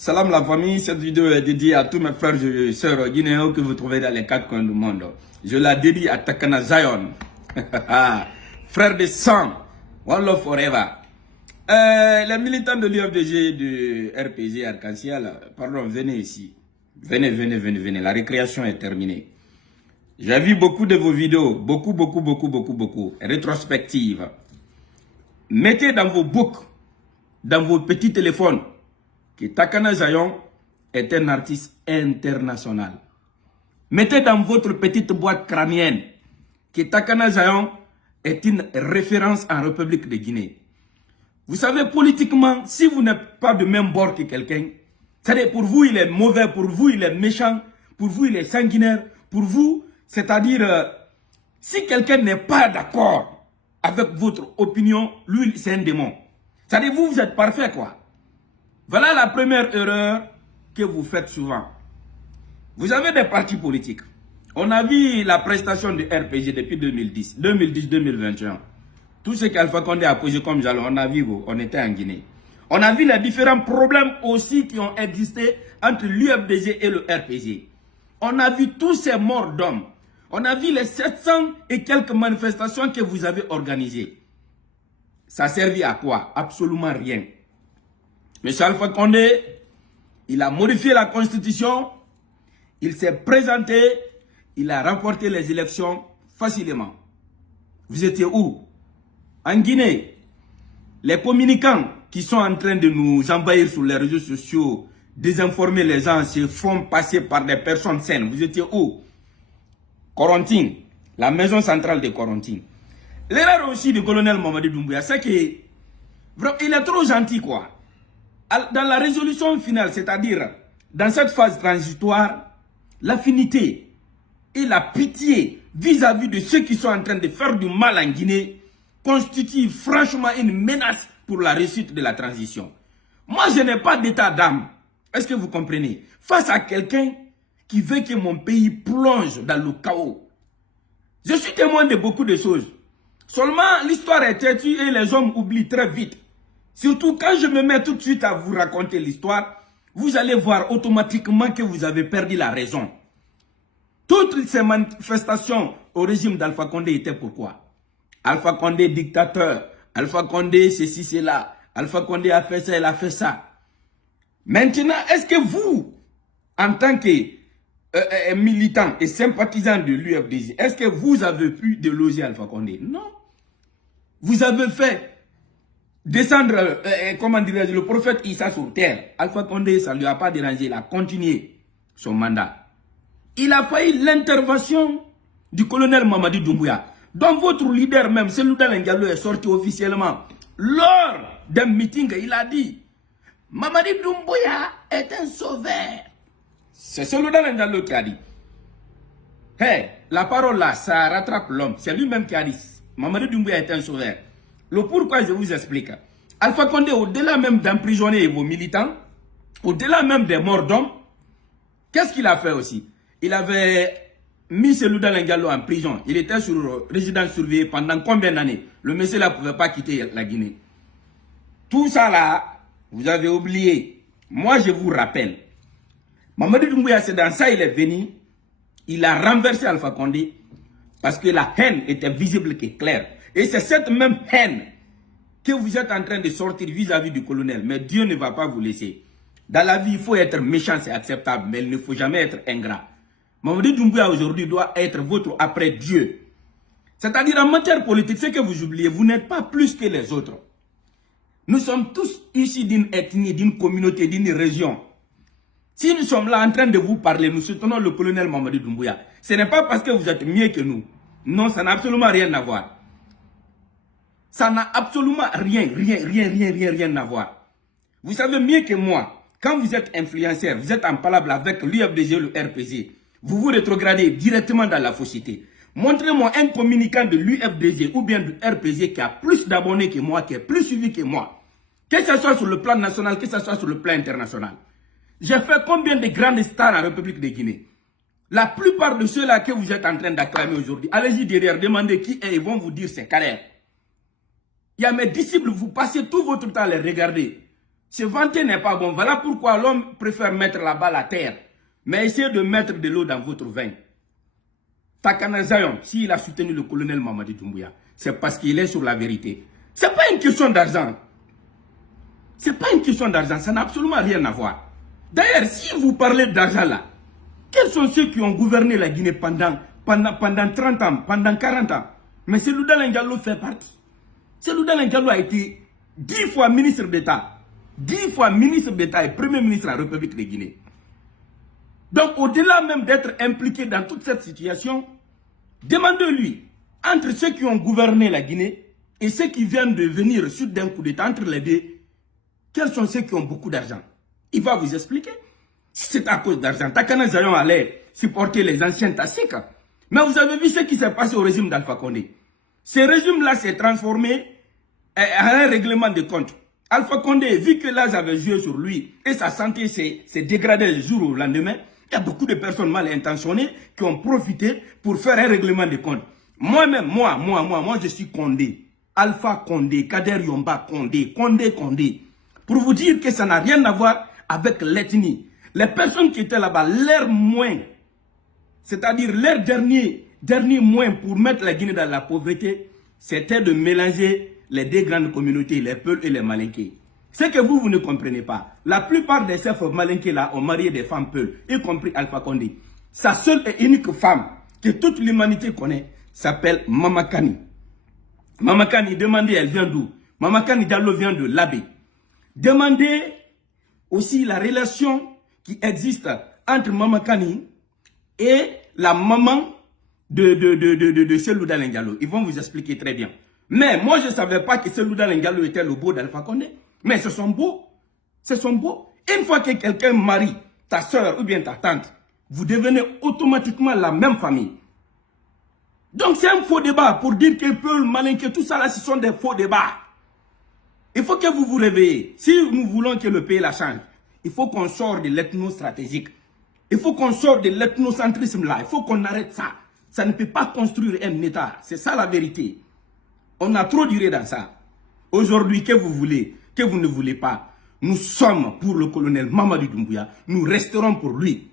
Salam la famille, cette vidéo est dédiée à tous mes frères et sœurs guinéens que vous trouvez dans les quatre coins du monde. Je la dédie à Takana Zion. Frère de sang, one love forever. Les militants de l'UFDG, de RPG Arc-en-Ciel, pardon, venez ici. Venez. La récréation est terminée. J'ai vu beaucoup de vos vidéos, beaucoup, rétrospectives. Mettez dans vos books, dans vos petits téléphones, que Takana Zion est un artiste international. Mettez dans votre petite boîte crânienne que Takana Zion est une référence en République de Guinée. Vous savez, politiquement, si vous n'êtes pas de même bord que quelqu'un, c'est-à-dire pour vous il est mauvais, pour vous il est méchant, pour vous il est sanguinaire, pour vous, c'est-à-dire, si quelqu'un n'est pas d'accord avec votre opinion, lui c'est un démon. C'est-à-dire vous êtes parfait quoi. Voilà la première erreur que vous faites souvent. Vous avez des partis politiques. On a vu la prestation du RPG depuis 2010-2021. Tout ce qu'Alpha Condé a posé comme jalon, on a vu, on était en Guinée. On a vu les différents problèmes aussi qui ont existé entre l'UFDG et le RPG. On a vu tous ces morts d'hommes. On a vu les 700 et quelques manifestations que vous avez organisées. Ça a servi à quoi? Absolument rien. Monsieur Alpha Condé, il a modifié la constitution, il s'est présenté, il a remporté les élections facilement. Vous étiez où? En Guinée. Les communicants qui sont en train de nous envahir sur les réseaux sociaux, désinformer les gens, se font passer par des personnes saines. Vous étiez où? Korontine, la maison centrale de Korontine. L'erreur aussi du colonel Mamadi Doumbouya, c'est qu'il est trop gentil quoi. Dans la résolution finale, c'est-à-dire dans cette phase transitoire, l'affinité et la pitié vis-à-vis de ceux qui sont en train de faire du mal en Guinée constitue franchement une menace pour la réussite de la transition. Moi, je n'ai pas d'état d'âme. Est-ce que vous comprenez? Face à quelqu'un qui veut que mon pays plonge dans le chaos. Je suis témoin de beaucoup de choses. Seulement, l'histoire est têtue et les hommes oublient très vite. Surtout quand je me mets tout de suite à vous raconter l'histoire, vous allez voir automatiquement que vous avez perdu la raison. Toutes ces manifestations au régime d'Alpha Condé étaient pourquoi? Alpha Condé dictateur, Alpha Condé ceci, cela, Alpha Condé a fait ça, il a fait ça. Maintenant, est-ce que vous, en tant que militant et sympathisant de l'UFDG, est-ce que vous avez pu déloger Alpha Condé? Non. Vous avez fait descendre, comment dirais-je, le prophète Issa sur terre. Alpha Condé, ça ne lui a pas dérangé, il a continué son mandat. Il a failli l'intervention du colonel Mamadi Doumbouya. Donc votre leader même, Selouda Diallo, est sorti officiellement lors d'un meeting, il a dit Mamadi Doumbouya est un sauveur. C'est Selouda Diallo qui a dit. Hey, la parole là, ça rattrape l'homme. C'est lui-même qui a dit Mamadi Doumbouya est un sauveur. Le pourquoi, je vous explique. Alpha Condé, au-delà même d'emprisonner vos militants, au-delà même des morts d'hommes, qu'est-ce qu'il a fait aussi? Il avait mis Selouda Diallo en prison. Il était sur résidence surveillée pendant combien d'années? Le monsieur là ne pouvait pas quitter la Guinée. Tout ça là, vous avez oublié. Moi, je vous rappelle. Mamadi Doumbouya, c'est dans ça il est venu. Il a renversé Alpha Condé parce que la haine était visible et claire. Et c'est cette même haine que vous êtes en train de sortir vis-à-vis du colonel. Mais Dieu ne va pas vous laisser. Dans la vie, il faut être méchant, c'est acceptable. Mais il ne faut jamais être ingrat. Mamadi Doumbouya aujourd'hui doit être votre après Dieu. C'est-à-dire en matière politique, ce que vous oubliez, vous n'êtes pas plus que les autres. Nous sommes tous ici d'une ethnie, d'une communauté, d'une région. Si nous sommes là en train de vous parler, nous soutenons le colonel Mamadi Doumbouya. Ce n'est pas parce que vous êtes mieux que nous. Non, ça n'a absolument rien à voir. Ça n'a absolument rien à voir. Vous savez mieux que moi, quand vous êtes influenceur, vous êtes en palabre avec l'UFDG, le RPG, vous vous rétrogradez directement dans la fausseté. Montrez-moi un communicant de l'UFDG ou bien du RPG qui a plus d'abonnés que moi, qui est plus suivi que moi. Que ce soit sur le plan national, que ce soit sur le plan international. J'ai fait combien de grandes stars en République de Guinée? La plupart de ceux-là que vous êtes en train d'acclamer aujourd'hui, allez-y derrière, demandez qui est, ils vont vous dire c'est carré. Il y a mes disciples, vous passez tout votre temps à les regarder. Se vanter n'est pas bon. Voilà pourquoi l'homme préfère mettre la balle à terre. Mais essayez de mettre de l'eau dans votre vin. Takana Zayon, s'il a soutenu le colonel Mamadi Doumbouya, c'est parce qu'il est sur la vérité. Ce n'est pas une question d'argent. Ce n'est pas une question d'argent. Ça n'a absolument rien à voir. D'ailleurs, si vous parlez d'argent là, quels sont ceux qui ont gouverné la Guinée pendant 30 ans, pendant 40 ans? Mais Cellou Dalein Diallo fait partie. Cellou Dalein Diallo a été 10 fois ministre d'État. 10 fois ministre d'État et premier ministre de la République de Guinée. Donc, au-delà même d'être impliqué dans toute cette situation, demandez-lui, entre ceux qui ont gouverné la Guinée et ceux qui viennent de venir suite d'un coup d'État, entre les deux, quels sont ceux qui ont beaucoup d'argent? Il va vous expliquer. Si c'est à cause d'argent, Takana Zayon allait supporter les anciens Tassik. Mais vous avez vu ce qui s'est passé au régime d'Alpha Condé. Ce régime-là s'est transformé en un règlement de compte. Alpha Condé, vu que l'âge avait joué sur lui et sa santé s'est dégradée du jour au lendemain, il y a beaucoup de personnes mal intentionnées qui ont profité pour faire un règlement de compte. Moi-même, moi, je suis Condé. Alpha Condé, Kader Yomba Condé, Condé. Pour vous dire que ça n'a rien à voir avec l'ethnie. Les personnes qui étaient là-bas, leur moins, c'est-à-dire leur dernier moyen pour mettre la Guinée dans la pauvreté, c'était de mélanger les deux grandes communautés, les Peuls et les Malinké. Ce que vous ne comprenez pas, la plupart des chefs Malinké là ont marié des femmes Peuls, y compris Alpha Condé. Sa seule et unique femme que toute l'humanité connaît s'appelle Mamakani. Mamakani, demandez, elle vient d'où? Mamakani Diallo vient de l'Abbé. Demandez aussi la relation qui existe entre Mamakani et la maman de Cellou Dalein Diallo. Ils vont vous expliquer très bien. Mais moi, je ne savais pas que Cellou Dalein Diallo était le beau d'Alpha Condé. Mais ce sont beaux. Ce sont beaux. Une fois que quelqu'un marie ta soeur ou bien ta tante, vous devenez automatiquement la même famille. Donc c'est un faux débat pour dire que Peul, Malinké, tout ça là, ce sont des faux débats. Il faut que vous vous réveillez. Si nous voulons que le pays la change, il faut qu'on sorte de l'ethno-stratégique. Il faut qu'on sorte de l'ethnocentrisme là. Il faut qu'on arrête ça. Ça ne peut pas construire un État. C'est ça la vérité. On a trop duré dans ça. Aujourd'hui, que vous voulez, que vous ne voulez pas, nous sommes pour le colonel Mamadi Doumbouya. Nous resterons pour lui.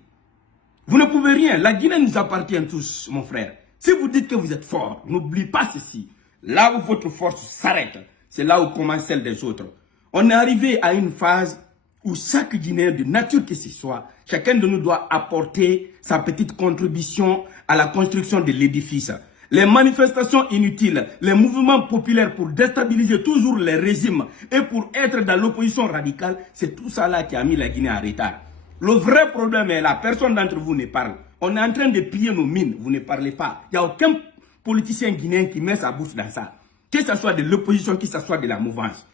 Vous ne pouvez rien. La Guinée nous appartient tous, mon frère. Si vous dites que vous êtes fort, n'oubliez pas ceci. Là où votre force s'arrête, c'est là où commence celle des autres. On est arrivé à une phase où chaque Guinéen, de nature que ce soit, chacun de nous doit apporter sa petite contribution à la construction de l'édifice. Les manifestations inutiles, les mouvements populaires pour déstabiliser toujours les régimes et pour être dans l'opposition radicale, c'est tout ça là qui a mis la Guinée en retard. Le vrai problème est là, personne d'entre vous ne parle. On est en train de piller nos mines, vous ne parlez pas. Il n'y a aucun politicien guinéen qui met sa bouche dans ça. Que ce soit de l'opposition, que ce soit de la mouvance.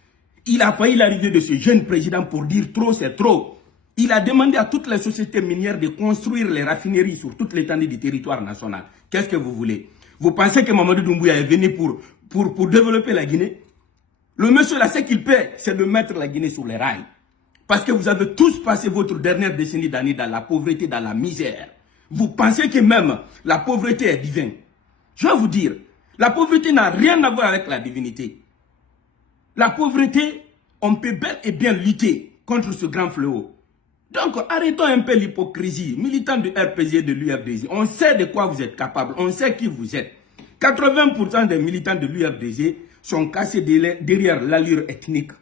Il a failli l'arrivée de ce jeune président pour dire trop, c'est trop. Il a demandé à toutes les sociétés minières de construire les raffineries sur toute l'étendue du territoire national. Qu'est-ce que vous voulez? Vous pensez que Mamadou Doumbouya est venu pour développer la Guinée? Le monsieur là, ce qu'il paie, c'est de mettre la Guinée sur les rails. Parce que vous avez tous passé votre dernière décennie d'années dans la pauvreté, dans la misère. Vous pensez que même la pauvreté est divine. Je vais vous dire, la pauvreté n'a rien à voir avec la divinité. La pauvreté, on peut bel et bien lutter contre ce grand fléau. Donc, arrêtons un peu l'hypocrisie. Militants de RPG et de l'UFDG, on sait de quoi vous êtes capable, on sait qui vous êtes. 80% des militants de l'UFDG sont cassés derrière l'allure ethnique,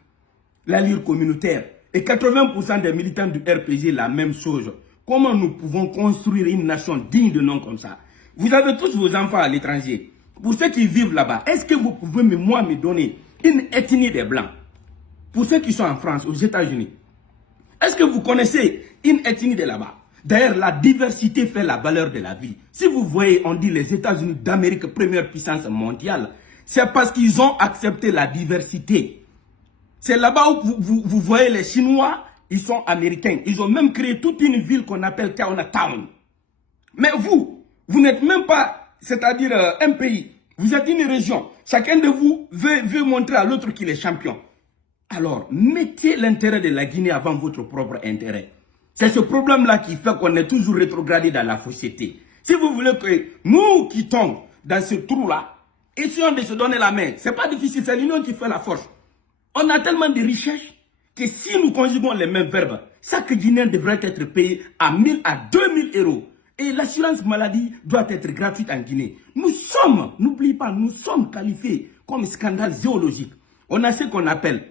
l'allure communautaire. Et 80% des militants du RPG, la même chose. Comment nous pouvons construire une nation digne de nom comme ça? Vous avez tous vos enfants à l'étranger. Pour ceux qui vivent là-bas, est-ce que vous pouvez me donner une ethnie des Blancs? Pour ceux qui sont en France, aux États-Unis, est-ce que vous connaissez une ethnie de là-bas? D'ailleurs, la diversité fait la valeur de la vie. Si vous voyez, on dit les États-Unis d'Amérique, première puissance mondiale, c'est parce qu'ils ont accepté la diversité. C'est là-bas où vous voyez les Chinois, ils sont américains. Ils ont même créé toute une ville qu'on appelle Chinatown. Mais vous n'êtes même pas, c'est-à-dire un pays. Vous êtes une région. Chacun de vous veut montrer à l'autre qu'il est champion. Alors, mettez l'intérêt de la Guinée avant votre propre intérêt. C'est ce problème-là qui fait qu'on est toujours rétrogradé dans la société. Si vous voulez que nous quittons dans ce trou-là, essayons de se donner la main. Ce n'est pas difficile, c'est l'union qui fait la force. On a tellement de richesses que si nous conjuguons les mêmes verbes, chaque Guinéen devrait être payé à 1000 à 2000 euros. Et l'assurance maladie doit être gratuite en Guinée. Nous sommes, n'oublie pas, nous sommes qualifiés comme scandale géologique. On a ce qu'on appelle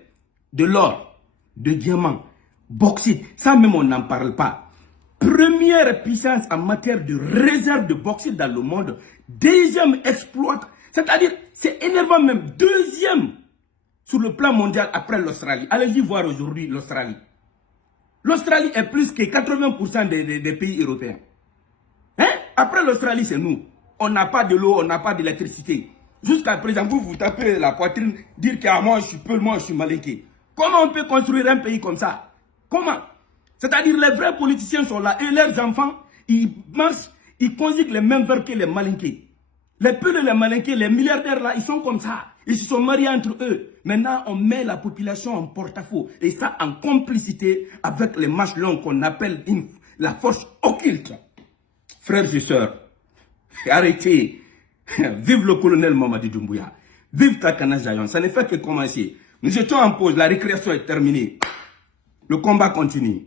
de l'or, de diamants, bauxite. Ça même, on n'en parle pas. Première puissance en matière de réserve de bauxite dans le monde. Deuxième exploit. C'est-à-dire, c'est énervant même. Deuxième sur le plan mondial après l'Australie. Allez-y voir aujourd'hui l'Australie. L'Australie est plus que 80% des pays européens. Hein? Après l'Australie, c'est nous. On n'a pas de l'eau, on n'a pas d'électricité. Jusqu'à présent, vous tapez la poitrine, dire que moi je suis peu, moi je suis malinqué. Comment on peut construire un pays comme ça? Comment? C'est-à-dire les vrais politiciens sont là et leurs enfants, ils marchent, ils conjuguent les mêmes verbes que les malinqués. Les peu de les malinqués, les milliardaires là, ils sont comme ça. Ils se sont mariés entre eux. Maintenant, on met la population en porte-à-faux. Et ça en complicité avec les machelons qu'on appelle la force occulte. Frères et sœurs, arrêtez. Vive le colonel Mamadi Doumbouya. Vive Takana Zayon. Ça ne fait que commencer. Nous étions en pause. La récréation est terminée. Le combat continue.